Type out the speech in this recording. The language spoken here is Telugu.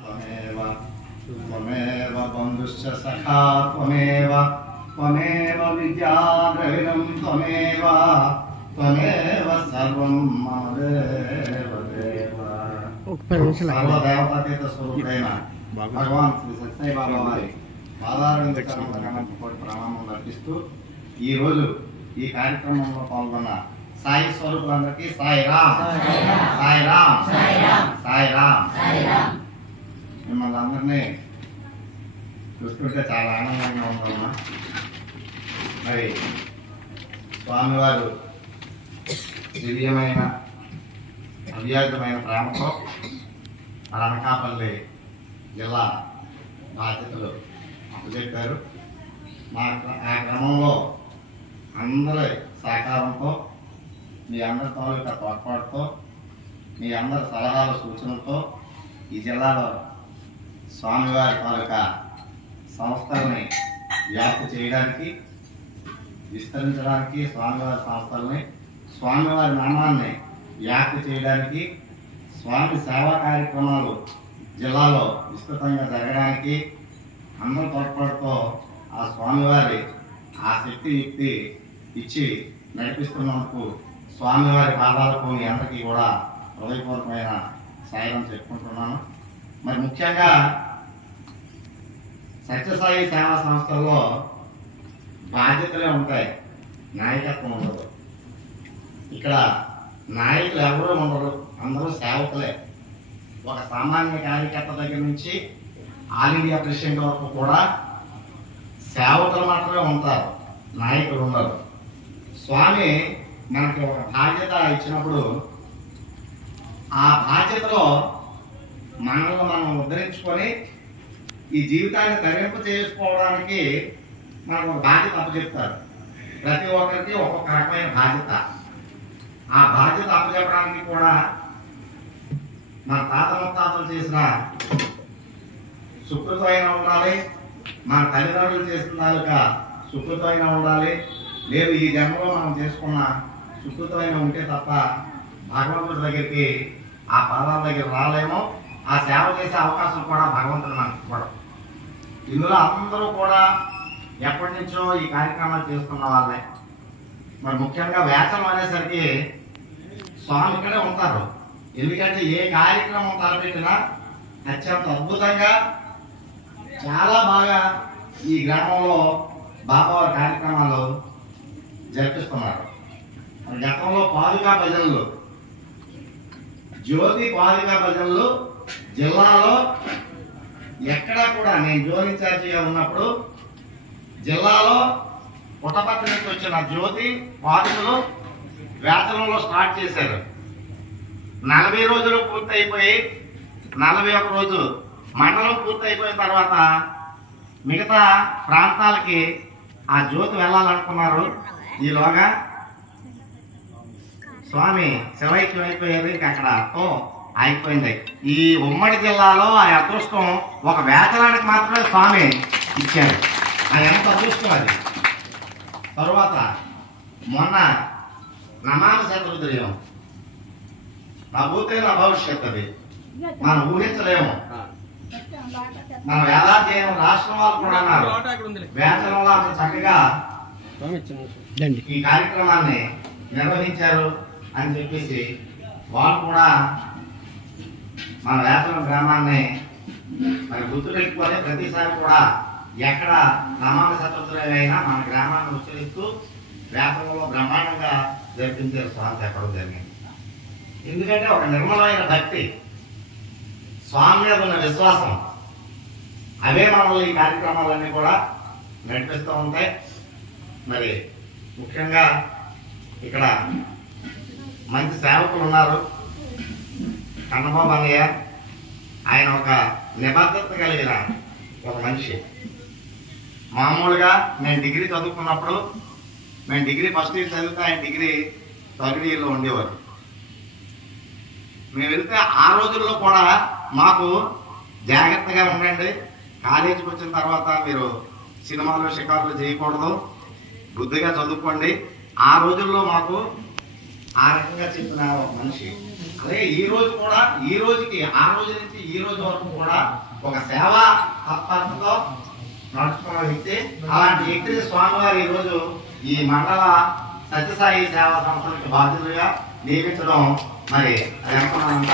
त्वमेव त्वमेव बन्धुश्च सखा त्वमेव त्वमेव विद्याद्रविणं त्वमेव त्वमेव सर्वं मम देवदेव। सर्वदेवतातीत स्वरूपैన భగవాన్ శ్రీ సత్యసాయి బాబా వారి ప్రణామం అర్పిస్తూ ఈరోజు ఈ కార్యక్రమంలో పాల్గొన్న సాయి స్వరూపులందరికీ సాయి రామ్ సాయి రామ్ సాయి రామ్। మిమ్మల్ని అందరినీ చూస్తుంటే చాలా ఆనందంగా ఉందమ్మా। మరి స్వామివారు దివ్యమైన అవ్యాజమైన ప్రేమతో అనకాపల్లి జిల్లా బాధ్యతలు అప్పచెప్పారు। ఆ క్రమంలో అందరి సహకారంతో మీ అందరి తాలూకా తోడ్పాటుతో మీ అందరి సలహాల సూచనలతో ఈ జిల్లాలో స్వామివారి తాలూకా సంస్థల్ని వ్యాప్తి చేయడానికి విస్తరించడానికి స్వామివారి సంస్థల్ని స్వామివారి నామాన్ని వ్యాప్తి చేయడానికి స్వామి సేవా కార్యక్రమాలు జిల్లాలో విస్తృతంగా జరగడానికి అందరి తోడ్పాటుతో ఆ స్వామివారి ఆ శక్తి యుక్తి ఇచ్చి నడిపిస్తున్నందుకు స్వామివారి పాదాలకు మీ అందరికీ కూడా హృదయపూర్వకమైన సాయం చెప్పుకుంటున్నాను। మరి ముఖ్యంగా సత్యసాయి సేవా సంస్థల్లో బాధ్యతలే ఉంటాయి, నాయకత్వం ఉండదు। ఇక్కడ నాయకులు ఎవరూ ఉండరు, అందరూ సేవకులే। ఒక సామాన్య కార్యకర్త దగ్గర నుంచి ఆల్ ఇండియా ప్రెసిడెంట్ వరకు కూడా సేవకులు మాత్రమే ఉంటారు, నాయకులు ఉండరు। స్వామి మనకి ఒక బాధ్యత ఇచ్చినప్పుడు ఆ బాధ్యతలో మనల్ని మనం ఉద్ధరించుకొని ఈ జీవితాన్ని తరింపు చేసుకోవడానికి మనకు ఒక బాధ్యత అప్పచెప్తారు। ప్రతి ఒక్కరికి ఒక్కొక్క రకమైన బాధ్యత। ఆ బాధ్యత అప్పచెప్పడానికి కూడా మన తాత ముత్తాతలు చేసిన సుకృతం అయినా ఉండాలి, మన తల్లిదండ్రులు చేసిన దానికా సుకృతం అయినా ఉండాలి, లేదు ఈ జన్మలో మనం చేసుకున్న సుకృతం అయినా ఉంటే తప్ప భగవంతుడి దగ్గరికి ఆ పాదాల దగ్గర రాలేమో, ఆ సేవ చేసే అవకాశం కూడా భగవంతుడు మనకి ఇవ్వడం। ఇందులో అందరూ కూడా ఎప్పటి నుంచో ఈ కార్యక్రమాలు చేస్తున్న వాళ్ళే। మరి ముఖ్యంగా వేసవం అనేసరికి స్వామి ఇక్కడే ఉంటారు, ఎందుకంటే ఏ కార్యక్రమం తలపెట్టినా అత్యంత అద్భుతంగా చాలా బాగా ఈ గ్రామంలో బాబావారి కార్యక్రమాలు జరిపిస్తున్నారు। గతంలో పాదుకా భజనలు, జ్యోతి పాదుకా భజనలు జిల్లాలో ఎక్కడా కూడా నేను జోన్ ఇన్ఛార్జిగా ఉన్నప్పుడు జిల్లాలో పుట్టపర్తి నుంచి వచ్చిన జ్యోతి పాదుకలు వేతనంలో స్టార్ట్ చేశారు। 40 రోజులు పూర్తయిపోయి 41 రోజు మండలం పూర్తయిపోయిన తర్వాత మిగతా ప్రాంతాలకి ఆ జ్యోతి వెళ్ళాలనుకున్నారు। ఈలోగా స్వామి శివైక్యం అయిపోయారు, ఇంకా అక్కడతో అయిపోయింది। ఈ ఉమ్మడి జిల్లాలో ఆ అదృష్టం ఒక వేతనానికి మాత్రమే స్వామి ఇచ్చారు, అది ఎంత అదృష్టం అది। తరువాత మొన్న నమామి శతరుద్రయం నా భూతే నా భవిష్యత్, అది మనం ఊహించలేము। మన వేదాధ్యయనం రాష్ట్రం వాళ్ళు కూడా అన్నారు వేతనంలో అంత చక్కగా ఈ కార్యక్రమాన్ని నిర్వహించారు అని చెప్పేసి వాళ్ళు కూడా మన వేతనం గ్రామాన్ని మరి గుర్తు పెట్టుకొని ప్రతిసారి కూడా ఎక్కడ నమామి శతరుద్రయం అయినా మన గ్రామాన్ని ఉచ్చరిస్తూ వేతనంలో బ్రహ్మాండంగా జరిపించారు స్వామి చెప్పడం జరిగింది। ఎందుకంటే ఒక నిర్మలమైన భక్తి, స్వామి మీద ఉన్న విశ్వాసం, అవే మనల్ని ఈ కార్యక్రమాలన్నీ కూడా నడిపిస్తూ ఉంటాయి। మరి ముఖ్యంగా ఇక్కడ మంచి సేవకులు ఉన్నారు, కన్నబాబు అన్నయ్య, ఆయన ఒక నిబద్ధత కలిగిన ఒక మనిషి। మామూలుగా నేను డిగ్రీ చదువుకున్నప్పుడు, మేము డిగ్రీ ఫస్ట్ ఇయర్ చదివితే ఆయన డిగ్రీ థర్డ్ ఇయర్లో ఉండేవారు। మేము వెళ్తే ఆ రోజుల్లో కూడా మాకు జాగ్రత్తగా ఉండండి, కాలేజీకి వచ్చిన తర్వాత మీరు సినిమాలు షికారులు చేయకూడదు, బుద్ధిగా చదువుకోండి, ఆ రోజుల్లో మాకు ఆ రకంగా చెప్పిన ఒక మనిషి। అలాగే ఈ రోజు కూడా ఈ రోజుకి ఆ రోజు నుంచి ఈ రోజు వరకు కూడా ఒక సేవా తత్పరతతో నడుచుకున్న వ్యక్తి. అలాంటి వ్యక్తిని స్వామివారు ఈ రోజు ఈ మండల సత్యసాయి సేవా సంస్థలకు బాధ్యతగా నియమించడం మరి అది అనుకున్నంత